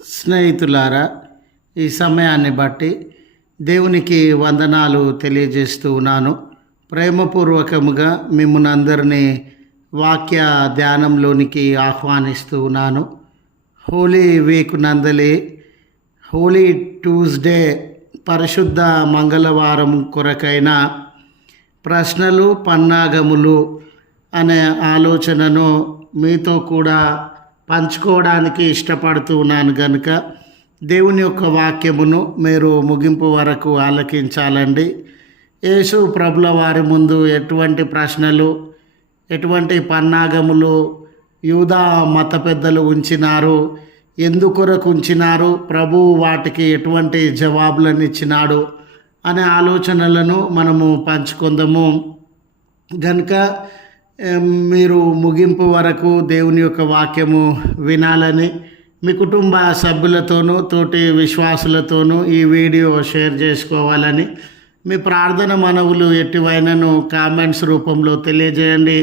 స్నేహితులారా, ఈ సమయాన్ని బట్టి దేవునికి వందనాలు తెలియజేస్తూ ఉన్నాను. ప్రేమపూర్వకముగా మిమ్మల్ని అందరినీ వాక్య ధ్యానంలోనికి ఆహ్వానిస్తూ ఉన్నాను. హోలీ వీక్ నందలి హోలీ ట్యూస్డే పరిశుద్ధ మంగళవారం కొరకైన ప్రశ్నలు పన్నాగములు అనే ఆలోచనను మీతో కూడా పంచుకోవడానికి ఇష్టపడుతూ ఉన్నాను కనుక దేవుని యొక్క వాక్యమును మీరు ముగింపు వరకు ఆలకించాలండి. యేసు ప్రభుల వారి ముందు ఎటువంటి ప్రశ్నలు, ఎటువంటి పన్నాగములు యూదా మత పెద్దలు ఉంచినారు, ఎందుకొరకు ఉంచినారు, ప్రభువు వాటికి ఎటువంటి జవాబులను ఇచ్చినాడు అనే ఆలోచనలను మనము పంచుకుందాము. కనుక మీరు ముగింపు వరకు దేవుని యొక్క వాక్యము వినాలని, మీ కుటుంబ సభ్యులతోనూ తోటి విశ్వాసులతోనూ ఈ వీడియో షేర్ చేసుకోవాలని, మీ ప్రార్థన మనవులు ఎటువైనను కామెంట్స్ రూపంలో తెలియజేయండి.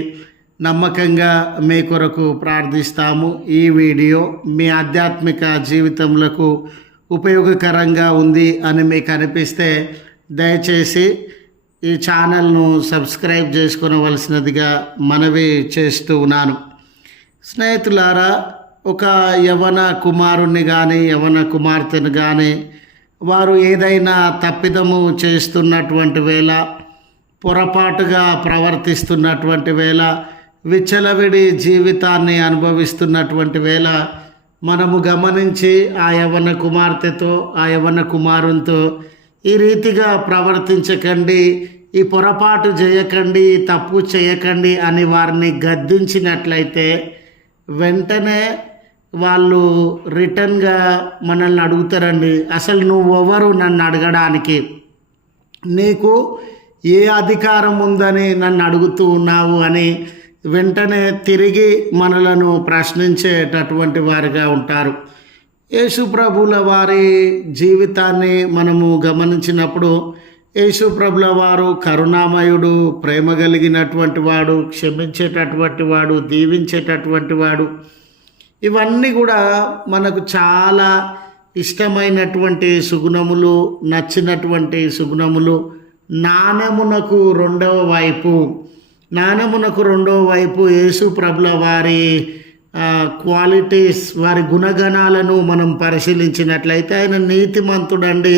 నమ్మకంగా మీ కొరకు ప్రార్థిస్తాము. ఈ వీడియో మీ ఆధ్యాత్మిక జీవితములకు ఉపయోగకరంగా ఉంది అని మీకు అనిపిస్తే దయచేసి ఈ ఛానల్ను సబ్స్క్రైబ్ చేసుకోవలసినదిగా మనవి చేస్తూ ఉన్నాను. స్నేహితులారా, ఒక యవన కుమారుణ్ణి కానీ యవన కుమార్తెను కానీ వారు ఏదైనా తప్పిదము చేస్తున్నటువంటి వేళ, పొరపాటుగా ప్రవర్తిస్తున్నటువంటి వేళ, విచ్చలవిడి జీవితాన్ని అనుభవిస్తున్నటువంటి వేళ మనము గమనించి ఆ యవన కుమార్తెతో ఆ యవన కుమారునితో ఈ రీతిగా ప్రవర్తించకండి, ఈ పొరపాటు చేయకండి, తప్పు చేయకండి అని వారిని గద్దించినట్లయితే వెంటనే వాళ్ళు రిటర్న్గా మనల్ని అడుగుతారండి, అసలు నువ్వెవరు నన్ను అడగడానికి, నీకు ఏ అధికారం ఉందని నన్ను అడుగుతూ ఉన్నావు అని వెంటనే తిరిగి మనలను ప్రశ్నించేటటువంటి వారిగా ఉంటారు. యేసు ప్రభుల వారి జీవితాన్ని మనము గమనించినప్పుడు యేసు ప్రభుల వారు కరుణామయుడు, ప్రేమ కలిగినటువంటి వాడు, క్షమించేటటువంటి వాడు, దీవించేటటువంటి వాడు. ఇవన్నీ కూడా మనకు చాలా ఇష్టమైనటువంటి సుగుణములు, నచ్చినటువంటి సుగుణములు. నాణెమునకు రెండవ వైపు యేసు ప్రభుల వారి క్వాలిటీస్, వారి గుణగణాలను మనం పరిశీలించినట్లయితే ఆయన నీతిమంతుడండి.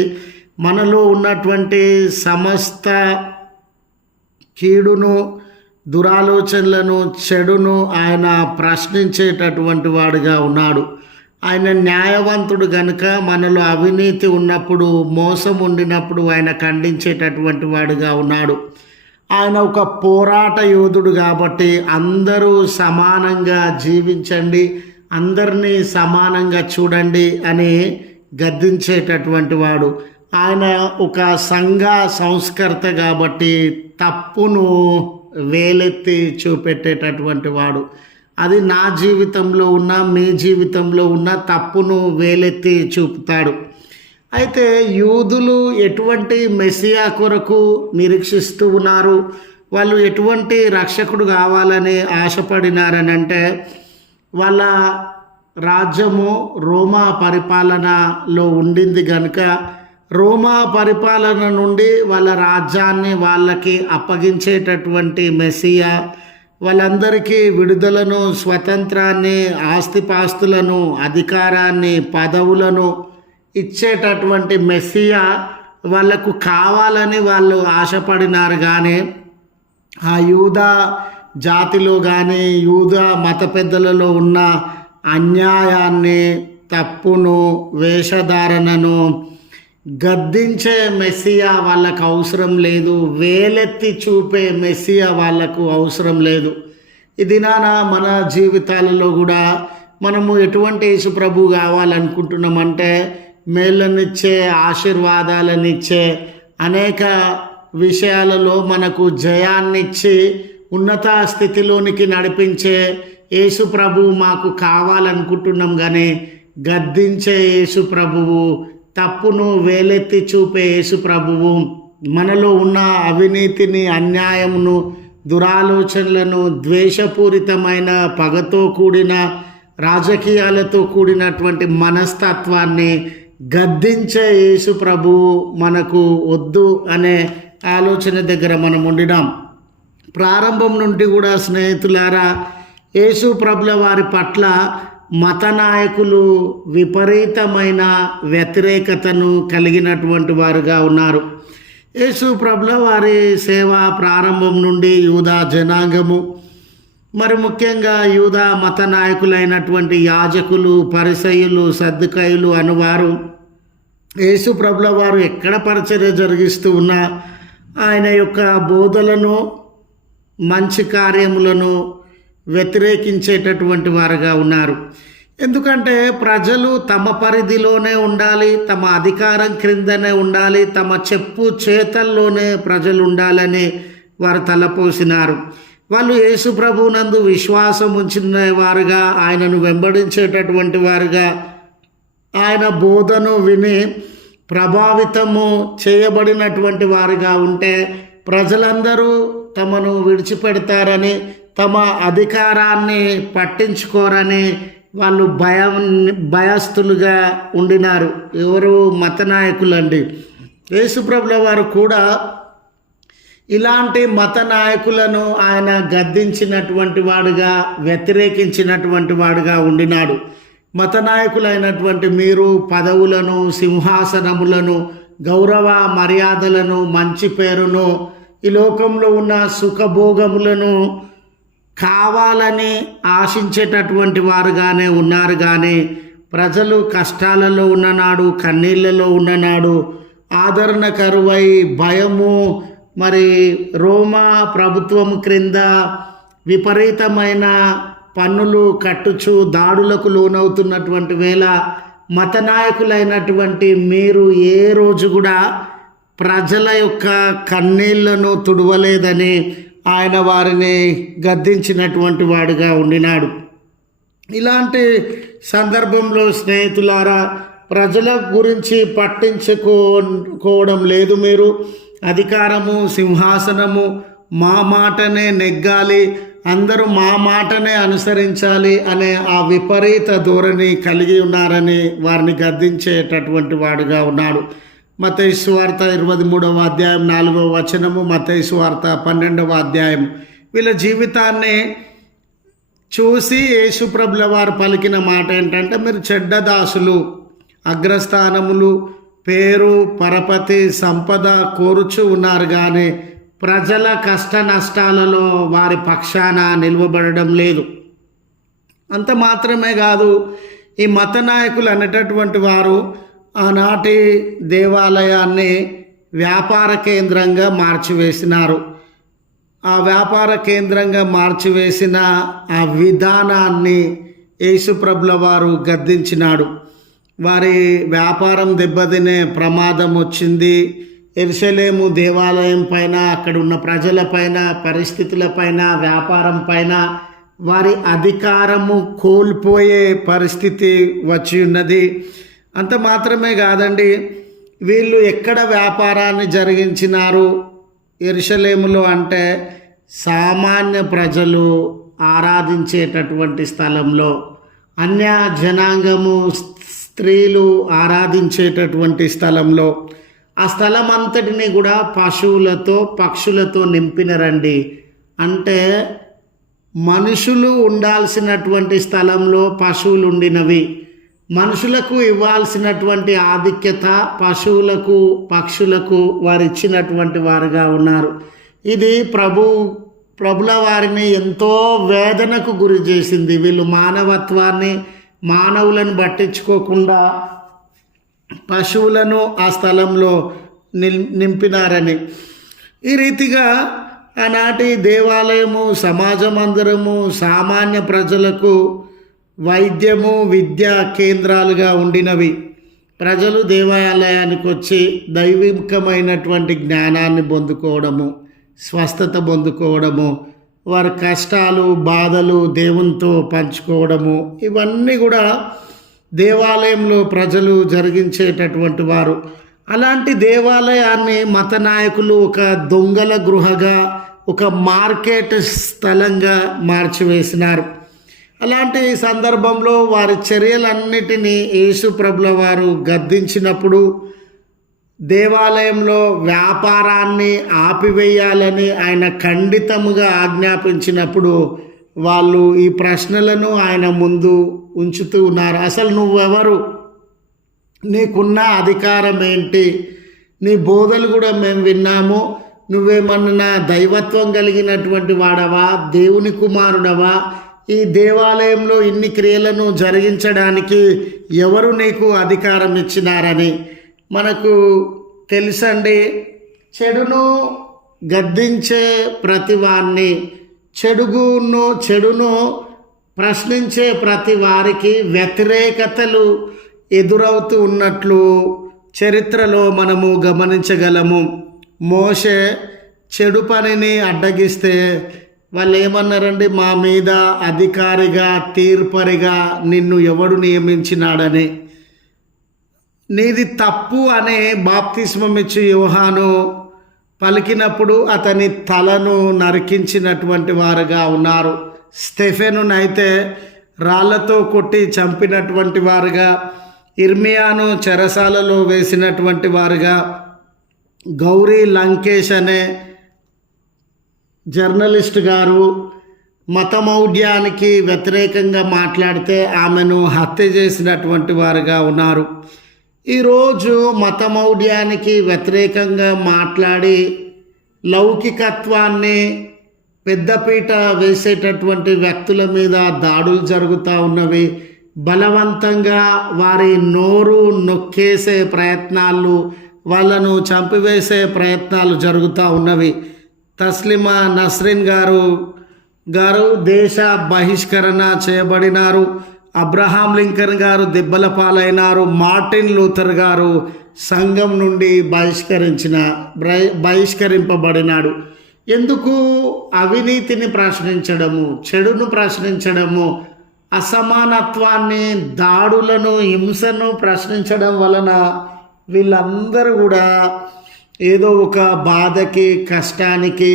మనలో ఉన్నటువంటి సమస్త కీడును, దురాలోచనలను, చెడును ఆయన ప్రశ్నించేటటువంటి వాడుగా ఉన్నాడు. ఆయన న్యాయవంతుడు గనుక మనలో అవినీతి ఉన్నప్పుడు, మోసం ఉండినప్పుడు ఆయన ఖండించేటటువంటి వాడుగా ఉన్నాడు. ఆయన ఒక పోరాట యోధుడు కాబట్టి అందరూ సమానంగా జీవించండి, అందరినీ సమానంగా చూడండి అని గద్దించేటటువంటి వాడు. ఆయన ఒక సంఘ సంస్కర్త కాబట్టి తప్పును వేలెత్తి చూపెట్టేటటువంటి వాడు. అది నా జీవితంలో ఉన్న, మీ జీవితంలో ఉన్న తప్పును వేలెత్తి చూపుతాడు. అయితే యూదులు ఎటువంటి మెస్సియా కొరకు నిరీక్షిస్తూ ఉన్నారు, వాళ్ళు ఎటువంటి రక్షకుడు కావాలని ఆశపడినారని అంటే, వాళ్ళ రాజ్యము రోమా పరిపాలనలో ఉండింది కనుక రోమా పరిపాలన నుండి వాళ్ళ రాజ్యాన్ని వాళ్ళకి అప్పగించేటటువంటి మెస్సియా, వాళ్ళందరికీ విడుదలను, స్వతంత్రాన్ని, ఆస్తిపాస్తులను, అధికారాన్ని, పదవులను ఇచ్చేటటువంటి మెస్సియా వాళ్ళకు కావాలని వాళ్ళు ఆశపడినారు. కానీ ఆ యూదా జాతిలో కానీ యూదా మత పెద్దలలో ఉన్న అన్యాయాన్ని, తప్పును, వేషధారణను గద్దించే మెస్సియా వాళ్ళకు అవసరం లేదు, వేలెత్తి చూపే మెస్సియా వాళ్ళకు అవసరం లేదు. ఈ దినాన మన జీవితాలలో కూడా మనము ఎటువంటి యేసు ప్రభు కావాలనుకుంటున్నామంటే, మేళ్ళనిచ్చే, ఆశీర్వాదాలనిచ్చే, అనేక విషయాలలో మనకు జయాన్నిచ్చి ఉన్నత స్థితిలోనికి నడిపించే యేసు ప్రభువు మాకు కావాలనుకుంటున్నాం. కానీ గద్దించే యేసు ప్రభువు, తప్పును వేలెత్తి చూపే యేసు ప్రభువు, మనలో ఉన్న అవినీతిని, అన్యాయమును, దురాలోచనలను, ద్వేషపూరితమైన పగతో కూడిన రాజకీయాలతో కూడినటువంటి మనస్తత్వాన్ని గద్దించే యేసు ప్రభువు మనకు వద్దు అనే ఆలోచన దగ్గర మనం ఉండినాం. ప్రారంభం నుండి కూడా స్నేహితులారా, యేసు ప్రభుల వారి పట్ల మత నాయకులు విపరీతమైన వ్యతిరేకతను కలిగినటువంటి వారుగా ఉన్నారు. యేసు ప్రభుల వారి సేవ ప్రారంభం నుండి యూదా జనాంగము, మరి ముఖ్యంగా యూదా మత నాయకులైనటువంటి యాజకులు, పరిసయ్యులు, సద్దుకయ్యులు అనువారు యేసు ప్రభుల వారు ఎక్కడ పరిచర్య జరిగిస్తూ ఉన్నా ఆయన యొక్క బోధలను, మంచి కార్యములను వ్యతిరేకించేటటువంటి వారుగా ఉన్నారు. ఎందుకంటే ప్రజలు తమ పరిధిలోనే ఉండాలి, తమ అధికారం క్రిందనే ఉండాలి, తమ చెప్పు చేతల్లోనే ప్రజలు ఉండాలని వారు తలపోసినారు. వాళ్ళు యేసు ప్రభువునందు విశ్వాసం ఉంచిన వారుగా, ఆయనను వెంబడించేటటువంటి వారుగా, ఆయన బోధను విని ప్రభావితము చేయబడినటువంటి వారుగా ఉంటే ప్రజలందరూ తమను విడిచిపెడతారని, తమ అధికారాన్ని పట్టించుకోరని వాళ్ళు భయస్థులుగా ఉండినారు. ఎవరు? మత నాయకులండి. యేసుప్రభుల వారు కూడా ఇలాంటి మత నాయకులను ఆయన గద్దించినటువంటి వాడుగా, వ్యతిరేకించినటువంటి వాడుగా ఉండినాడు. మత నాయకులైనటువంటి మీరు పదవులను, సింహాసనములను, గౌరవ మర్యాదలను, మంచి పేరును, ఈ లోకంలో ఉన్న సుఖభోగములను కావాలని ఆశించేటటువంటి వారుగానే ఉన్నారు. కానీ ప్రజలు కష్టాలలో ఉన్ననాడు, కన్నీళ్ళలో ఉన్ననాడు, ఆదరణ కరువై భయము, మరి రోమా ప్రభుత్వం క్రింద విపరీతమైన పన్నులు కట్టుచు దాడులకు లోనవుతున్నటువంటి వేళ మత నాయకులైనటువంటి మీరు ఏ రోజు కూడా ప్రజల యొక్క కన్నీళ్లను తుడవలేదని ఆయన వారిని గద్దించినటువంటి వాడుగా ఉండినాడు. ఇలాంటి సందర్భంలో స్నేహితులారా, ప్రజల గురించి పట్టించుకోవడం లేదు. మీరు అధికారము, సింహాసనము మా మాటనే నెగ్గాలి, అందరూ మా మాటనే అనుసరించాలి అనే ఆ విపరీత ధోరణి కలిగి ఉన్నారని వారిని గద్దించేటటువంటి వాడుగా ఉన్నాడు. మత్తయి సువార్త 23వ అధ్యాయం 4వ వచనము, మత్తయి సువార్త 12వ అధ్యాయం. వీళ్ళ జీవితాన్ని చూసి యేసుప్రభుల వారు పలికిన మాట ఏంటంటే, మీరు చెడ్డ దాసులు, అగ్రస్థానములు, పేరు, పరపతి, సంపద కోరుచు ఉన్నారు కానీ ప్రజల కష్ట నష్టాలలో వారి పక్షాన నిలవబడడం లేదు. అంత మాత్రమే కాదు, ఈ మత నాయకులు అనేటటువంటి వారు ఆనాటి దేవాలయాన్ని వ్యాపార కేంద్రంగా మార్చివేసినారు. ఆ వ్యాపార కేంద్రంగా మార్చివేసిన ఆ విధానాన్ని యేసుప్రభుల వారు గద్దించినాడు. వారి వ్యాపారం దెబ్బతినే ప్రమాదం వచ్చింది. యెరూషలేము దేవాలయం పైన, అక్కడ ఉన్న ప్రజలపైన, పరిస్థితులపైన, వ్యాపారం పైన వారి అధికారము కోల్పోయే పరిస్థితి వచ్చి ఉన్నది. అంత మాత్రమే కాదండి, వీళ్ళు ఎక్కడ వ్యాపారాన్ని జరిగించినారు యెరూషలేములో అంటే సామాన్య ప్రజలు ఆరాధించేటటువంటి స్థలంలో, అన్య జనాంగము స్త్రీలు ఆరాధించేటటువంటి స్థలంలో, ఆ స్థలం అంతటిని కూడా పశువులతో, పక్షులతో నింపినరండి. అంటే మనుషులు ఉండాల్సినటువంటి స్థలంలో పశువులు ఉండినవి. మనుషులకు ఇవ్వాల్సినటువంటి ఆధిక్యత పశువులకు, పక్షులకు వారు ఇచ్చినటువంటి వారుగా ఉన్నారు. ఇది ప్రభుల వారిని ఎంతో వేదనకు గురి చేసింది. వీళ్ళు మానవత్వాన్ని, మానవులను పట్టించుకోకుండా పశువులను ఆ స్థలంలో నింపినారని. ఈ రీతిగా ఆనాటి దేవాలయము, సమాజ మందిరము సామాన్య ప్రజలకు వైద్యము, విద్యా కేంద్రాలుగా ఉండినవి. ప్రజలు దేవాలయానికి వచ్చి దైవికమైనటువంటి జ్ఞానాన్ని పొందుకోవడము, స్వస్థత పొందుకోవడము, వారి కష్టాలు, బాధలు దేవునితో పంచుకోవడము, ఇవన్నీ కూడా దేవాలయంలో ప్రజలు జరిగించేటటువంటి వారు. అలాంటి దేవాలయాన్ని మత నాయకులు ఒక దొంగల గృహగా, ఒక మార్కెట్ స్థలంగా మార్చివేసినారు. అలాంటి సందర్భంలో వారి చర్యలన్నిటినీ యేసు ప్రభుల వారు గద్దించినప్పుడు, దేవాలయంలో వ్యాపారాన్ని ఆపివేయాలని ఆయన ఖండితముగా ఆజ్ఞాపించినప్పుడు వాళ్ళు ఈ ప్రశ్నలను ఆయన ముందు ఉంచుతూ ఉన్నారు. అసలు నువ్వెవరు? నీకున్న అధికారం ఏంటి? నీ బోధలు కూడా మేము విన్నాము. నువ్వేమన్నా దైవత్వం కలిగినటువంటి వాడవా? దేవుని కుమారుడవా? ఈ దేవాలయంలో ఇన్ని క్రియలను జరిగించడానికి ఎవరు నీకు అధికారం ఇచ్చినారని మనకు తెలుసండి. చెడును గద్దించే ప్రతివాన్ని, చెడును ప్రశ్నించే ప్రతి వారికి వ్యతిరేకతలు ఎదురవుతూ ఉన్నట్లు చరిత్రలో మనము గమనించగలము. మోషే చెడు పనిని అడ్డగిస్తే వాళ్ళు ఏమన్నారండి? మా మీద అధికారిగా, తీర్పరిగా నిన్ను ఎవడు నియమించినాడని. నీది తప్పు అనే బాప్తిస్మం ఇచ్చి యోహాను పలికినప్పుడు అతని తలను నరికించినటువంటి వారుగా ఉన్నారు. స్టెఫెనునైతే రాళ్లతో కొట్టి చంపినటువంటి వారుగా, ఇర్మియాను చెరసాలలో వేసినటువంటి వారుగా, గౌరీ లంకేష్ అనే జర్నలిస్ట్ గారు మతమౌఢ్యానికి వ్యతిరేకంగా మాట్లాడితే ఆమెను హత్య చేసినటువంటి వారుగా ఉన్నారు. ఈరోజు మతమౌఢ్యానికి వ్యతిరేకంగా మాట్లాడి లౌకికత్వాన్ని పెద్దపీట వేసేటటువంటి వ్యక్తుల మీద దాడులు జరుగుతూ ఉన్నవి. బలవంతంగా వారి నోరు నొక్కేసే ప్రయత్నాలు, వాళ్ళను చంపివేసే ప్రయత్నాలు జరుగుతూ ఉన్నవి. తస్లిమా నస్రిన్ గారు దేశ బహిష్కరణ చేయబడినారు. అబ్రహాం లింకన్ గారు దెబ్బల పాలైనారు. మార్టిన్ లూథర్ గారు సంఘం నుండి బహిష్కరింపబడినాడు. ఎందుకు? అవినీతిని ప్రశ్నించడము, చెడును ప్రశ్నించడము, అసమానత్వాన్ని, దాడులను, హింసను ప్రశ్నించడం వలన వీళ్ళందరూ కూడా ఏదో ఒక బాధకి, కష్టానికి,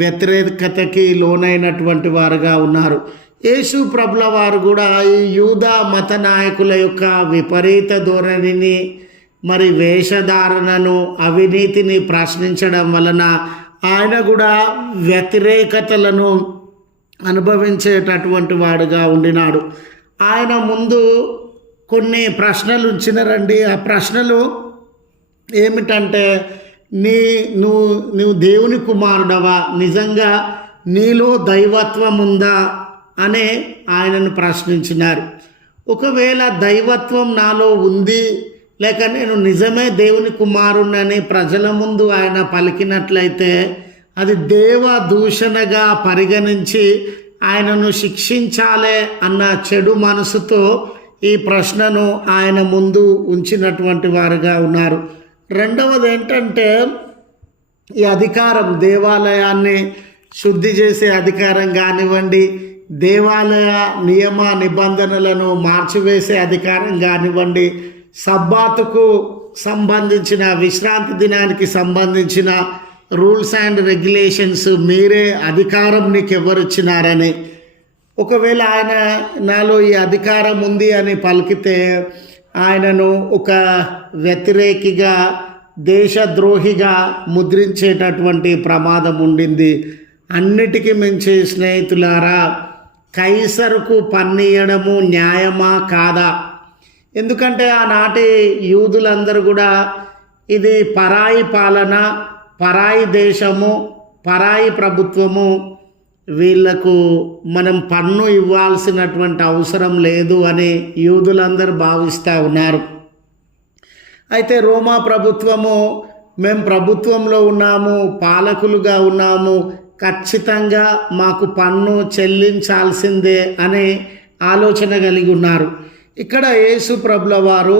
వ్యతిరేకతకి లోనైనటువంటి వారుగా ఉన్నారు. యేసు ప్రభుల వారు కూడా ఈ యూదా మత నాయకుల యొక్క విపరీత ధోరణిని, మరి వేషధారణను, అవినీతిని ప్రశ్నించడం వలన ఆయన కూడా వ్యతిరేకతలను అనుభవించేటటువంటి వాడుగా ఉండినాడు. ఆయన ముందు కొన్ని ప్రశ్నలు ఉంచినారండి. ఆ ప్రశ్నలు ఏమిటంటే, నువ్వు దేవుని కుమారుడవా? నిజంగా నీలో దైవత్వం ఉందా అనే ఆయనను ప్రశ్నించినారు. ఒకవేళ దైవత్వం నాలో ఉంది, లేక నేను నిజమే దేవుని కుమారుణ్ణని ప్రజల ముందు ఆయన పలికినట్లయితే అది దేవ దూషణగా పరిగణించి ఆయనను శిక్షించాలే అన్న చెడు మనసుతో ఈ ప్రశ్నను ఆయన ముందు ఉంచినటువంటి వారుగా ఉన్నారు. రెండవది ఏంటంటే, ఈ అధికారం, దేవాలయాన్ని శుద్ధి చేసే అధికారం కానివ్వండి, దేవాలయ నియమ నిబంధనలను మార్చివేసే అధికారం కానివ్వండి, సబ్బాతుకు సంబంధించిన, విశ్రాంతి దినానికి సంబంధించిన రూల్స్ అండ్ రెగ్యులేషన్స్ మీరే అధికారం నీకు ఎవరిచ్చినారని, ఒకవేళ ఆయన నాలో ఈ అధికారం ఉంది అని పలికితే ఆయనను ఒక వ్యతిరేకిగా, దేశద్రోహిగా ముద్రించేటటువంటి ప్రమాదం ఉండింది. అన్నిటికీ మించి స్నేహితులారా, కైసరుకు పన్నియడము న్యాయమా కాదా? ఎందుకంటే ఆనాటి యూదులందరూ కూడా ఇది పరాయి పాలన, పరాయి దేశము, పరాయి ప్రభుత్వము, వీళ్లకు మనం పన్ను ఇవ్వాల్సినటువంటి అవసరం లేదు అని యూదులందరూ భావిస్తూ ఉన్నారు. అయితే రోమా ప్రభుత్వము, మేము ప్రభుత్వంలో ఉన్నాము, పాలకులుగా ఉన్నాము, ఖచ్చితంగా మాకు పన్ను చెల్లించాల్సిందే అనే ఆలోచన కలిగి ఉన్నారు. ఇక్కడ యేసు ప్రభుల వారు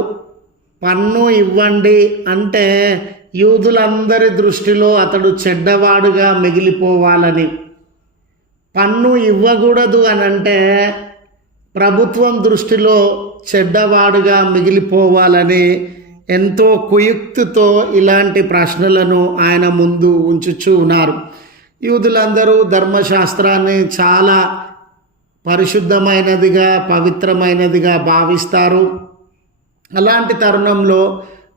పన్ను ఇవ్వండి అంటే యూదులందరి దృష్టిలో అతడు చెడ్డవాడుగా మిగిలిపోవాలని, పన్ను ఇవ్వకూడదు అని అంటే ప్రభుత్వం దృష్టిలో చెడ్డవాడుగా మిగిలిపోవాలని ఎంతో కుయుక్తితో ఇలాంటి ప్రశ్నలను ఆయన ముందు ఉంచుచూ ఉన్నారు. యూదులందరూ ధర్మశాస్త్రాన్ని చాలా పరిశుద్ధమైనదిగా, పవిత్రమైనదిగా భావిస్తారు. అలాంటి తరుణంలో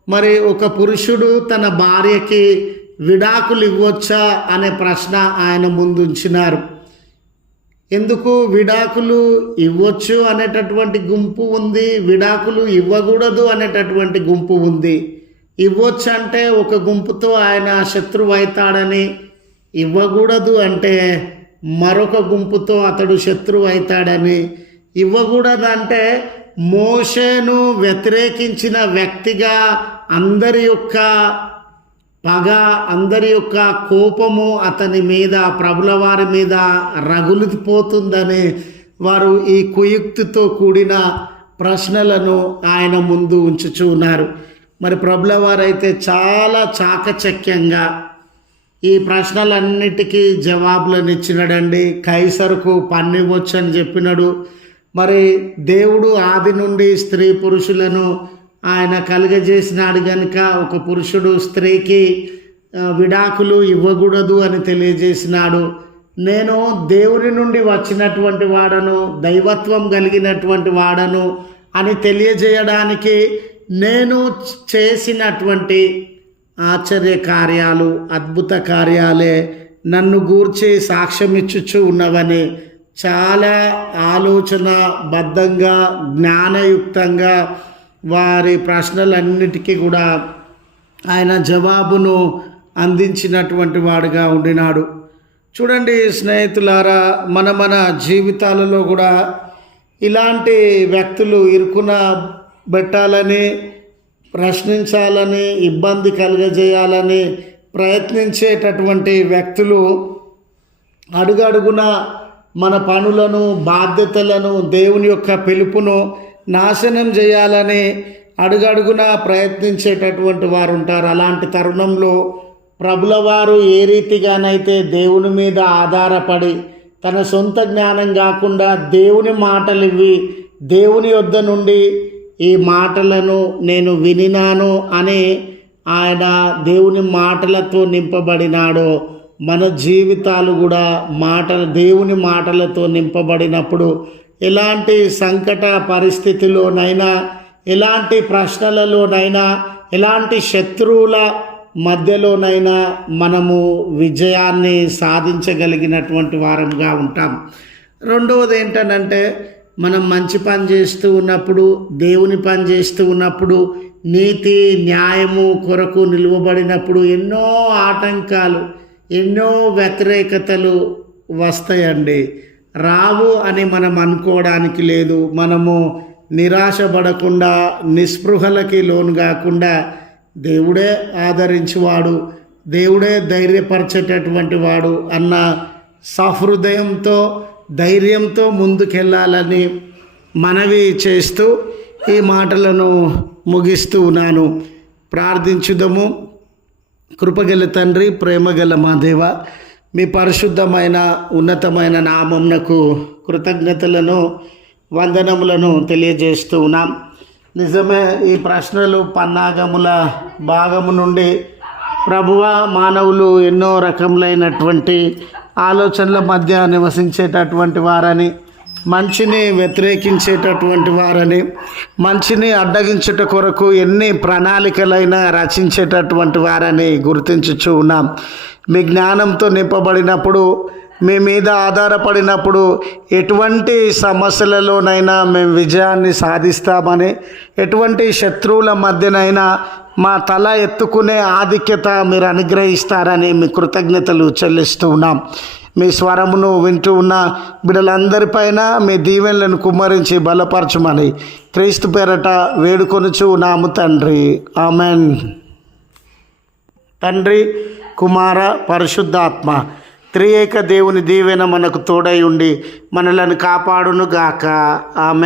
మరి ఒక పురుషుడు తన భార్యకి విడాకులు ఇవ్వచ్చా అనే ప్రశ్న ఆయన ముందుంచినారు. ఎందుకు విడాకులు ఇవ్వచ్చు అనేటటువంటి గుంపు ఉంది, విడాకులు ఇవ్వకూడదు అనేటటువంటి గుంపు ఉంది. ఇవ్వచ్చు అంటే ఒక గుంపుతో ఆయన శత్రువు అవుతాడని, ఇవ్వకూడదు అంటే మరొక గుంపుతో అతడు శత్రువు అవుతాడని. ఇవ్వకూడదు అంటే మోషేను వ్యతిరేకించిన వ్యక్తిగా అందరి యొక్క పగ, అందరి యొక్క కోపము అతని మీద, ప్రభుల వారి మీద రగులిపోతుందని వారు ఈ కుయుక్తితో కూడిన ప్రశ్నలను ఆయన ముందు ఉంచుచున్నారు. మరి ప్రభుల వారైతే చాలా చాకచక్యంగా ఈ ప్రశ్నలన్నిటికీ జవాబులను ఇచ్చినాడండి. కైసరుకు పన్నివ్వచ్చు అని చెప్పినాడు. మరి దేవుడు ఆది నుండి స్త్రీ పురుషులను ఆయన కలుగజేసినాడు కనుక ఒక పురుషుడు స్త్రీకి విడాకులు ఇవ్వకూడదు అని తెలియజేసినాడు. నేను దేవుని నుండి వచ్చినటువంటి వాడను, దైవత్వం కలిగినటువంటి వాడను అని తెలియజేయడానికి నేను చేసినటువంటి ఆశ్చర్య కార్యాలు, అద్భుత కార్యాలే నన్ను గూర్చి సాక్ష్యం ఇచ్చుచు ఉన్నవని చాలా ఆలోచనబద్ధంగా, జ్ఞానయుక్తంగా వారి ప్రశ్నలన్నిటికీ కూడా ఆయన జవాబును అందించినటువంటి వాడుగా ఉండినాడు. చూడండి స్నేహితులారా, మన జీవితాలలో కూడా ఇలాంటి వ్యక్తులు ఇరుకున పెట్టాలని, ప్రశ్నించాలని, ఇబ్బంది కలుగజేయాలని ప్రయత్నించేటటువంటి వ్యక్తులు అడుగడుగున మన పనులను, బాధ్యతలను, దేవుని యొక్క పిలుపును నాశనం చేయాలని అడుగడుగున ప్రయత్నించేటటువంటి వారు ఉంటారు. అలాంటి తరుణంలో ప్రభుల వారు ఏ రీతిగానైతే దేవుని మీద ఆధారపడి తన సొంత జ్ఞానం కాకుండా దేవుని మాటలు ఇవి, దేవుని యొద్ద నుండి ఈ మాటలను నేను వినినాను అని ఆయన దేవుని మాటలతో నింపబడినాడో, మన జీవితాలు కూడా దేవుని మాటలతో నింపబడినప్పుడు ఎలాంటి సంకట పరిస్థితిలోనైనా, ఎలాంటి ప్రశ్నలలోనైనా, ఎలాంటి శత్రువుల మధ్యలోనైనా మనము విజయాన్ని సాధించగలిగినటువంటి వారంగా ఉంటాం. రెండవది ఏంటనంటే, మనం మంచి పని చేస్తూ ఉన్నప్పుడు, దేవుని పని చేస్తూ ఉన్నప్పుడు, నీతి న్యాయము కొరకు నిలువబడినప్పుడు ఎన్నో ఆటంకాలు, ఎన్నో వ్యతిరేకతలు వస్తాయండి. రావు అని మనం అనుకోవడానికి లేదు. మనము నిరాశపడకుండా, నిస్పృహలకి లోను కాకుండా దేవుడే ఆదరించేవాడు, దేవుడే ధైర్యపరిచేటటువంటి వాడు అన్న సహృదయంతో, ధైర్యంతో ముందుకెళ్ళాలని మనవి చేస్తూ ఈ మాటలను ముగిస్తూ ఉన్నాను. ప్రార్థించుదము. కృపగల తండ్రి, ప్రేమగల మా దేవ, మీ పరిశుద్ధమైన ఉన్నతమైన నామమునకు కృతజ్ఞతలను, వందనములను తెలియజేస్తూ ఉన్నాం. నిజమే, ఈ ప్రశ్నలు పన్నాగముల భాగము నుండి ప్రభువా, మానవులు ఎన్నో రకములైనటువంటి ఆలోచనల మధ్య నివసించేటటువంటి వారని, మంచిని వ్యతిరేకించేటటువంటి వారని, మంచిని అడ్డగించుట కొరకు ఎన్ని ప్రణాళికలైనా రచించేటటువంటి వారని గుర్తించుచూ ఉన్నాం. మీ జ్ఞానంతో నింపబడినప్పుడు, మీ మీద ఆధారపడినప్పుడు ఎటువంటి సమస్యలలోనైనా మేము విజయాన్ని సాధిస్తామని, ఎటువంటి శత్రువుల మధ్యనైనా మా తల ఎత్తుకునే ఆధిక్యత మీరు అనుగ్రహిస్తారని మీ కృతజ్ఞతలు చెల్లిస్తూ ఉన్నాం. మీ స్వరమును వింటూ ఉన్న బిడ్డలందరిపైన మీ దీవెనలను కుమ్మరించి బలపరచమని క్రీస్తు పేరట వేడుకొనుచు నాము తండ్రి, ఆమెన్. తండ్రి, కుమార, పరిశుద్ధాత్మ త్రియేక దేవుని దీవెన మనకు తోడై ఉండి మనలను కాపాడును గాక. ఆమెన్.